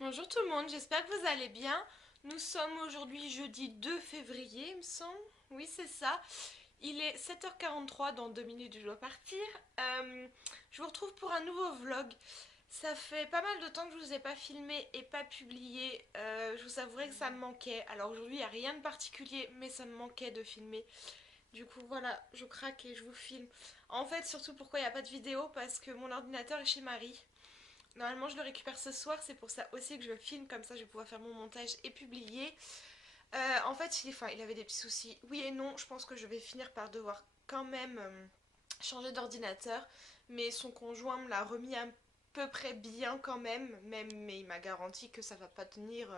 Bonjour tout le monde, j'espère que vous allez bien. Nous sommes aujourd'hui jeudi 2 février, il me semble. Oui, c'est ça. Il est 7h43, dans 2 minutes je dois partir. Je vous retrouve pour un nouveau vlog. Ça fait pas mal de temps que je vous ai pas filmé et pas publié. Je vous avouerai que ça me manquait. Alors aujourd'hui, il n'y a rien de particulier, mais ça me manquait de filmer. Du coup, voilà, je craque et je vous filme. En fait, surtout pourquoi il n'y a pas de vidéo, parce que mon ordinateur est chez Marie. Normalement, je le récupère ce soir, c'est pour ça aussi que je le filme, comme ça je vais pouvoir faire mon montage et publier. En fait, il avait des petits soucis. Oui et non, je pense que je vais finir par devoir quand même changer d'ordinateur, mais son conjoint me l'a remis à peu près bien quand même, mais il m'a garanti que ça va pas tenir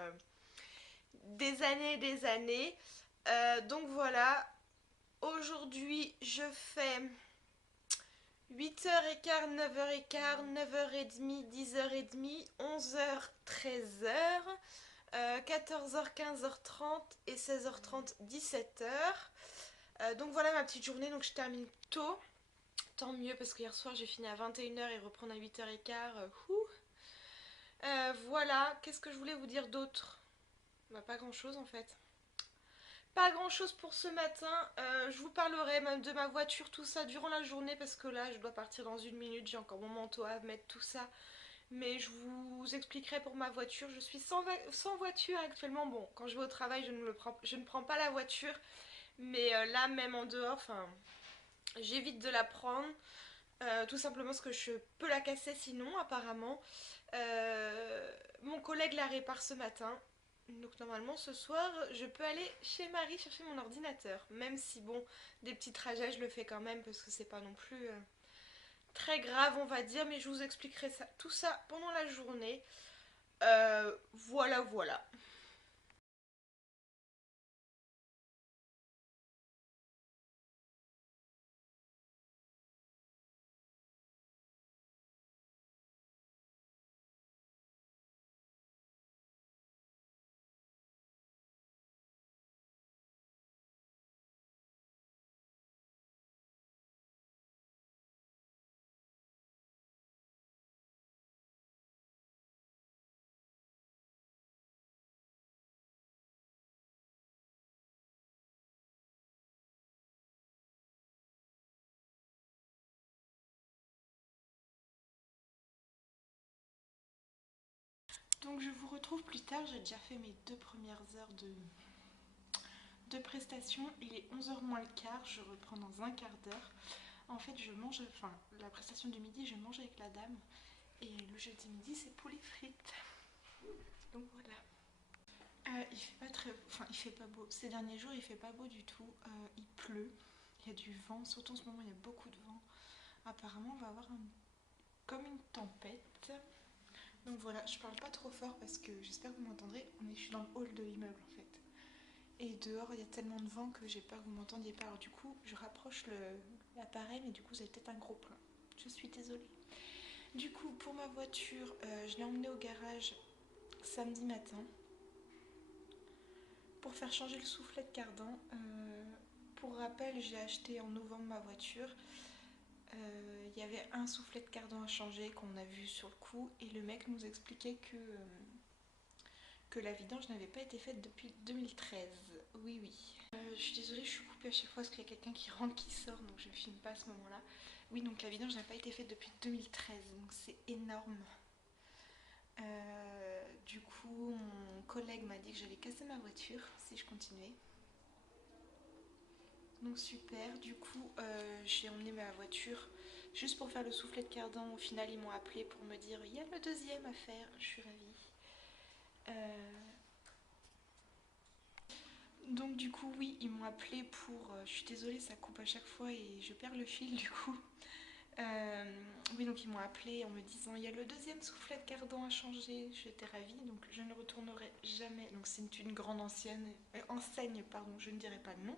des années et des années. Donc voilà, aujourd'hui je fais 8h15, 9h15, 9h30, 10h30, 11h, 13h, 14h, 15h30 et 16h30, 17h. Donc voilà ma petite journée, donc je termine tôt. Tant mieux parce que hier soir j'ai fini à 21h et reprendre à 8h15. Voilà, qu'est-ce que je voulais vous dire d'autre? Bah, pas grand chose en fait. Pas grand chose pour ce matin. Je vous parlerai même de ma voiture, tout ça durant la journée parce que là je dois partir dans une minute. J'ai encore mon manteau à mettre, tout ça. Mais je vous expliquerai pour ma voiture. Je suis sans voiture actuellement. Bon, quand je vais au travail, je ne prends pas la voiture. Mais là, même en dehors, enfin, j'évite de la prendre. Tout simplement parce que je peux la casser sinon, apparemment. Mon collègue la répare ce matin. Donc normalement ce soir, je peux aller chez Marie chercher mon ordinateur. Même si bon, des petits trajets, je le fais quand même parce que c'est pas non plus très grave, on va dire. Mais je vous expliquerai ça, tout ça pendant la journée. Voilà, voilà. Donc je vous retrouve plus tard, j'ai déjà fait mes 2 premières heures de prestation. Il est 11h moins le quart, je reprends dans un quart d'heure. En fait, la prestation du midi, je mange avec la dame. Et le jeudi midi, c'est poulet frites. Donc voilà. Il fait pas très, enfin, il fait pas beau. Ces derniers jours, il fait pas beau du tout. Il pleut. Il y a du vent. Surtout en ce moment, il y a beaucoup de vent. Apparemment, on va avoir comme une tempête. Donc voilà, je parle pas trop fort parce que j'espère que vous m'entendrez. Je suis dans le hall de l'immeuble en fait. Et dehors, il y a tellement de vent que j'ai peur que vous m'entendiez pas. Alors du coup, je rapproche l'appareil, mais du coup, vous avez peut-être un gros plan. Je suis désolée. Du coup, pour ma voiture, je l'ai emmenée au garage samedi matin pour faire changer le soufflet de cardan. Pour rappel, j'ai acheté en novembre ma voiture. Il y avait un soufflet de cardan à changer qu'on a vu sur le coup et le mec nous expliquait que la vidange n'avait pas été faite depuis 2013. Oui, oui. Je suis désolée, je suis coupée à chaque fois parce qu'il y a quelqu'un qui rentre, qui sort, donc je ne filme pas à ce moment-là. Oui, donc la vidange n'a pas été faite depuis 2013, donc c'est énorme. Du coup, mon collègue m'a dit que j'allais casser ma voiture si je continuais. Donc super, du coup j'ai emmené ma voiture juste pour faire le soufflet de cardan. Au final ils m'ont appelé pour me dire il y a le deuxième à faire, je suis ravie. Donc du coup oui ils m'ont appelé pour... je suis désolée ça coupe à chaque fois et je perds le fil du coup. Oui donc ils m'ont appelé en me disant il y a le deuxième soufflet de cardan à changer. J'étais ravie donc je ne retournerai jamais. Donc c'est une grande enseigne, pardon, je ne dirai pas le nom.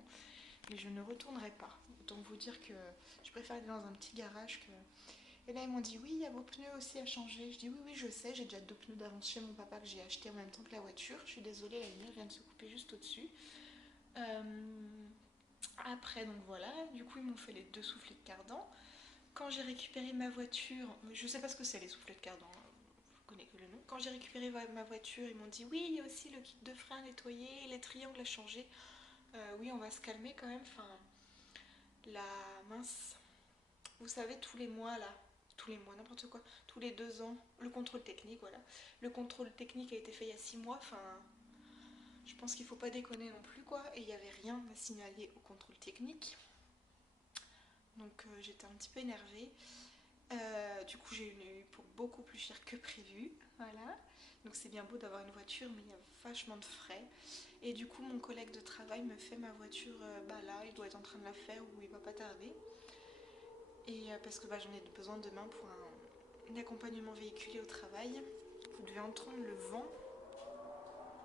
Mais je ne retournerai pas. Autant vous dire que je préfère aller dans un petit garage que... Et là, ils m'ont dit, oui, il y a vos pneus aussi à changer. Je dis, oui, oui, je sais, j'ai déjà 2 pneus d'avance chez mon papa que j'ai acheté en même temps que la voiture. Je suis désolée, la lumière vient de se couper juste au-dessus. Après, donc voilà, du coup, ils m'ont fait les 2 soufflets de cardan. Quand j'ai récupéré ma voiture, je sais pas ce que c'est les soufflets de cardan. connais que le nom. Quand j'ai récupéré ma voiture, ils m'ont dit oui, il y a aussi le kit de frein à nettoyer, les triangles à changer. Oui, on va se calmer quand même. Enfin, la mince, vous savez, tous les mois là, tous les mois, n'importe quoi, tous les 2 ans, le contrôle technique, voilà. Le contrôle technique a été fait il y a 6 mois, enfin, je pense qu'il faut pas déconner non plus, quoi. Et il n'y avait rien à signaler au contrôle technique. Donc j'étais un petit peu énervée. Du coup, j'ai eu pour beaucoup plus cher que prévu, voilà. Donc c'est bien beau d'avoir une voiture, mais il y a vachement de frais. Et du coup, mon collègue de travail me fait ma voiture, là, il doit être en train de la faire ou il va pas tarder. Et parce que j'en ai besoin demain pour un accompagnement véhiculé au travail. Vous devez entendre le vent.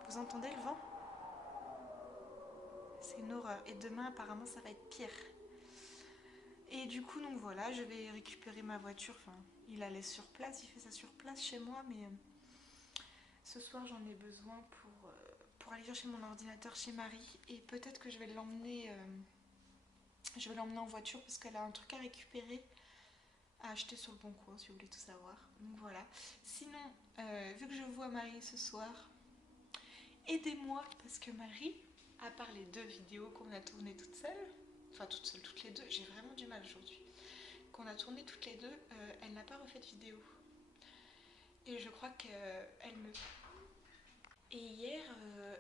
Vous entendez le vent? C'est une horreur. Et demain, apparemment, ça va être pire. Et du coup, donc voilà, je vais récupérer ma voiture. Enfin, il la laisse sur place, il fait ça sur place chez moi, mais ce soir, j'en ai besoin pour aller chercher mon ordinateur chez Marie. Et peut-être que je vais l'emmener en voiture parce qu'elle a un truc à récupérer, à acheter sur le bon coin, si vous voulez tout savoir. Donc voilà. Sinon, vu que je vois Marie ce soir, aidez-moi parce que Marie, à part les 2 vidéos qu'on a tournées toutes seules, enfin toutes les 2, j'ai vraiment du mal aujourd'hui, qu'on a tourné toutes les 2, elle n'a pas refait de vidéo. Et je crois qu'elle me... Et hier,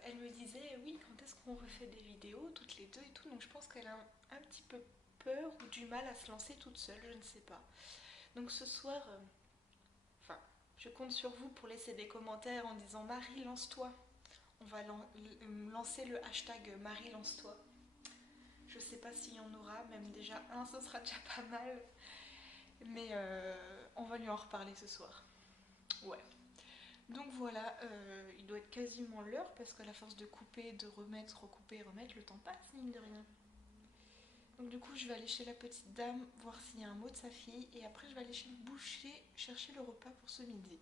elle me disait, oui, quand est-ce qu'on refait des vidéos, toutes les 2 et tout, donc je pense qu'elle a un petit peu peur ou du mal à se lancer toute seule, je ne sais pas. Donc ce soir, je compte sur vous pour laisser des commentaires en disant, Marie, lance-toi. On va lancer le hashtag Marie, lance-toi. Je sais pas s'il y en aura, même déjà un, ce sera déjà pas mal. Mais on va lui en reparler ce soir. Ouais. Donc voilà, il doit être quasiment l'heure parce qu'à la force de couper, de remettre, recouper, remettre, le temps passe, mine de rien. Donc du coup, je vais aller chez la petite dame, voir s'il y a un mot de sa fille. Et après, je vais aller chez le boucher, chercher le repas pour ce midi.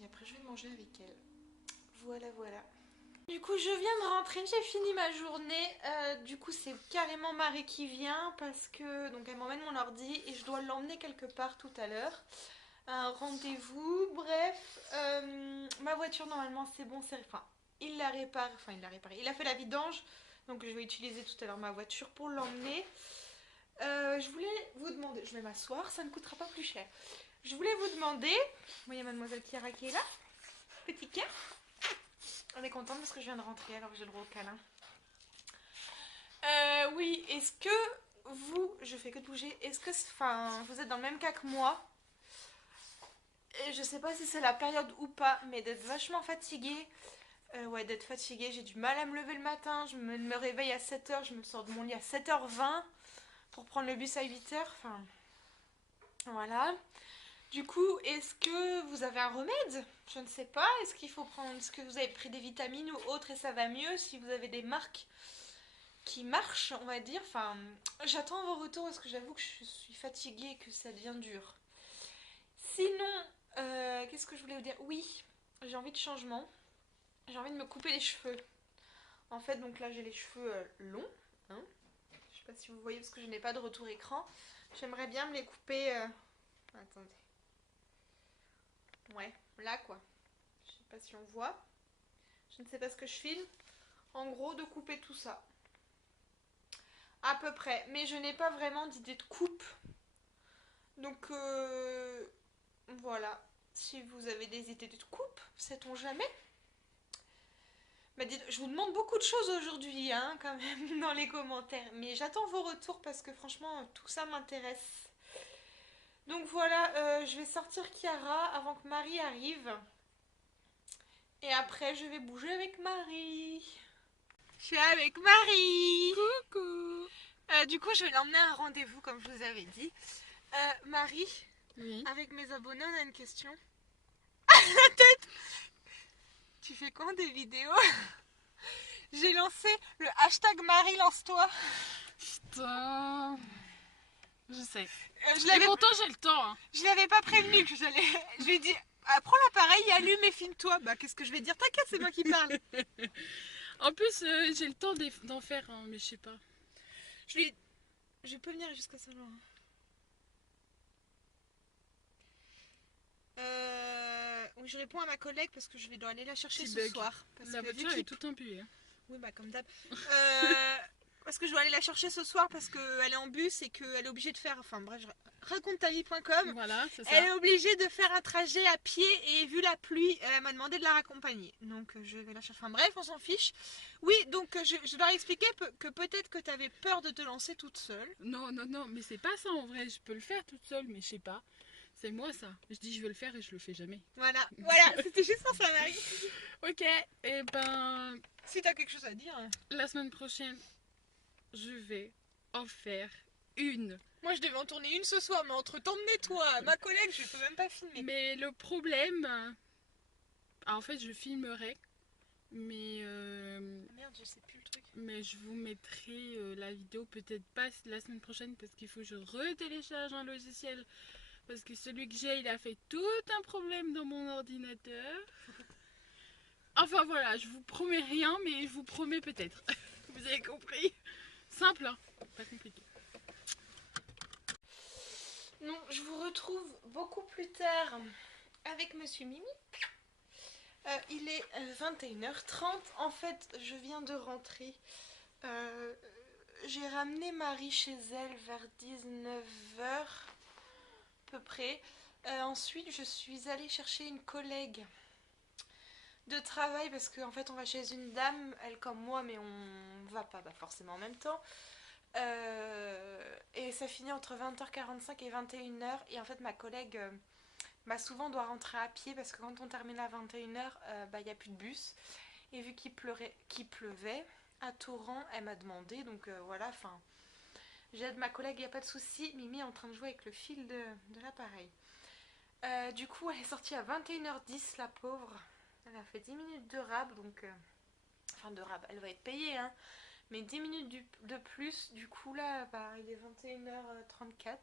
Et après, je vais manger avec elle. Voilà, voilà. Du coup, je viens de rentrer, j'ai fini ma journée. Du coup, c'est carrément Marie qui vient parce que donc elle m'emmène mon ordi et je dois l'emmener quelque part tout à l'heure. Un rendez-vous, bref. Ma voiture, normalement, c'est bon, il l'a réparée, il a fait la vidange, donc je vais utiliser tout à l'heure ma voiture pour l'emmener. Je voulais vous demander, je vais m'asseoir, ça ne coûtera pas plus cher. Je voulais vous demander, il y a mademoiselle Chiara qui est là, petit cœur. Elle est contente parce que je viens de rentrer alors que j'ai le droit au câlin. Oui, est-ce que vous, je fais que de bouger, est-ce que vous êtes dans le même cas que moi? Et je sais pas si c'est la période ou pas, mais d'être vachement fatiguée. Ouais, d'être fatiguée, j'ai du mal à me lever le matin, je me réveille à 7h, je me sors de mon lit à 7h20 pour prendre le bus à 8h, enfin voilà. Du coup, est-ce que vous avez un remède? Je ne sais pas, est-ce que vous avez pris des vitamines ou autre et ça va mieux? Si vous avez des marques qui marchent, on va dire, j'attends vos retours parce que j'avoue que je suis fatiguée et que ça devient dur. Sinon, qu'est-ce que je voulais vous dire? Oui, j'ai envie de changement. J'ai envie de me couper les cheveux. En fait, donc là, j'ai les cheveux longs. Hein, je sais pas si vous voyez parce que je n'ai pas de retour écran. J'aimerais bien me les couper... Attendez. Ouais, là quoi. Je sais pas si on voit. Je ne sais pas ce que je filme. En gros, de couper tout ça. À peu près. Mais je n'ai pas vraiment d'idée de coupe. Donc, voilà. Si vous avez des idées de coupe, sait-on jamais? Bah dites, je vous demande beaucoup de choses aujourd'hui, hein, quand même, dans les commentaires. Mais j'attends vos retours parce que franchement, tout ça m'intéresse. Donc voilà, je vais sortir Chiara avant que Marie arrive. Et après, je vais bouger avec Marie. Je suis avec Marie. Coucou. Du coup, je vais l'emmener à un rendez-vous, comme je vous avais dit. Marie, Oui. avec mes abonnés, on a une question. La tête. Tu fais quand des vidéos? J'ai lancé le hashtag Marie lance-toi. Putain. Je sais. Je Et l'avais pourtant j'ai le temps. Hein. Je l'avais pas prévenu que j'allais. Je lui ai dit prends l'appareil, allume et filme-toi. Bah qu'est-ce que je vais dire? T'inquiète, c'est moi qui parle. En plus j'ai le temps d'en faire, hein, mais je sais pas. Je peux venir jusqu'à ça là. où je réponds à ma collègue parce que je vais dois aller la chercher Petit ce bug. soir. Parce La que vu voiture qu'il... est tout empuée. Hein. Oui, bah comme d'hab. Parce que je dois aller la chercher ce soir parce qu'elle est en bus et qu'elle est obligée de faire... Enfin bref, raconte-ta-vie.com. Voilà, c'est Elle ça. est obligée de faire un trajet à pied et vu la pluie, elle m'a demandé de la raccompagner. Donc je vais la chercher. Enfin bref, on s'en fiche. Oui, donc je dois expliquer que peut-être que tu avais peur de te lancer toute seule. Non, non, non, mais c'est pas ça en vrai. Je peux le faire toute seule, mais je sais pas. C'est moi ça. Je dis je vais le faire et je le fais jamais. Voilà, voilà, c'était juste pour ça, Marie. Ok, et ben Si t'as quelque chose à dire. la semaine prochaine, je vais en faire une. Moi je devais en tourner une ce soir, mais entre temps de nettoie, ma collègue, je peux même pas filmer. Mais le problème, en fait, je filmerai, mais Merde, je sais plus le truc. mais je vous mettrai la vidéo peut-être pas la semaine prochaine parce qu'il faut que je retélécharge un logiciel parce que celui que j'ai, il a fait tout un problème dans mon ordinateur. Enfin voilà, je vous promets rien, mais je vous promets peut-être. Vous avez compris? Simple, hein? Pas compliqué. Non, je vous retrouve beaucoup plus tard avec Monsieur Mimi. Il est 21h30. En fait, je viens de rentrer. J'ai ramené Marie chez elle vers 19h à peu près. Ensuite, je suis allée chercher une collègue de travail parce qu'en fait, on va chez une dame, elle comme moi, mais on va pas forcément en même temps. Et ça finit entre 20h45 et 21h. Et en fait, ma collègue souvent doit rentrer à pied parce que quand on termine à 21h, il n'y a plus de bus. Et vu qu'il pleuvait à torrent, elle m'a demandé. Donc voilà, enfin, j'aide ma collègue, il n'y a pas de souci. Mimi est en train de jouer avec le fil de l'appareil. Du coup, elle est sortie à 21h10, la pauvre. Elle a fait 10 minutes de rab, donc... enfin, de rab, elle va être payée, hein. Mais 10 minutes de plus, du coup là, il est 21h34.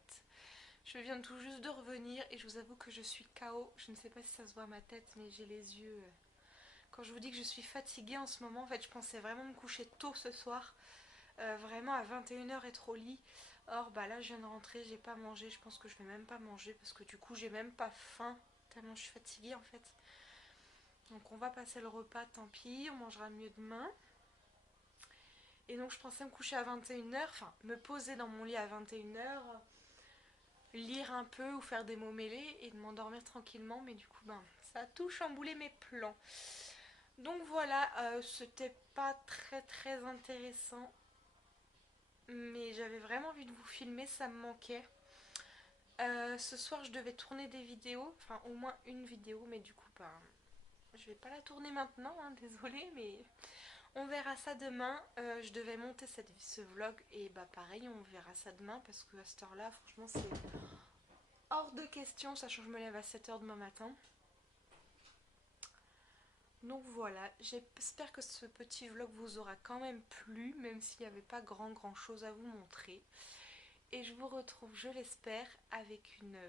Je viens tout juste de revenir et je vous avoue que je suis KO. Je ne sais pas si ça se voit à ma tête, mais j'ai les yeux... Quand je vous dis que je suis fatiguée en ce moment, en fait, je pensais vraiment me coucher tôt ce soir. Vraiment à 21h être au lit. Or, là, je viens de rentrer, j'ai pas mangé. Je pense que je vais même pas manger parce que du coup, j'ai même pas faim. Tellement je suis fatiguée en fait. Donc, on va passer le repas, tant pis. On mangera mieux demain. Et donc je pensais me coucher à 21h, enfin me poser dans mon lit à 21h, lire un peu ou faire des mots mêlés et de m'endormir tranquillement, mais du coup ça a tout chamboulé mes plans. Donc voilà, c'était pas très intéressant, mais j'avais vraiment envie de vous filmer, ça me manquait. Ce soir je devais tourner des vidéos, enfin au moins une vidéo, mais du coup je vais pas la tourner maintenant, hein, désolée, mais... On verra ça demain. Je devais monter ce vlog et pareil, on verra ça demain parce que à cette heure-là, franchement, c'est hors de question, sachant que je me lève à 7h demain matin. Donc voilà, j'espère que ce petit vlog vous aura quand même plu, même s'il n'y avait pas grand chose à vous montrer. Et je vous retrouve, je l'espère, avec une...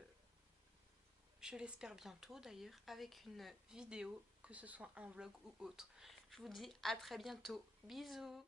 Je l'espère bientôt d'ailleurs, avec une vidéo, que ce soit un vlog ou autre. Je vous dis à très bientôt. Bisous!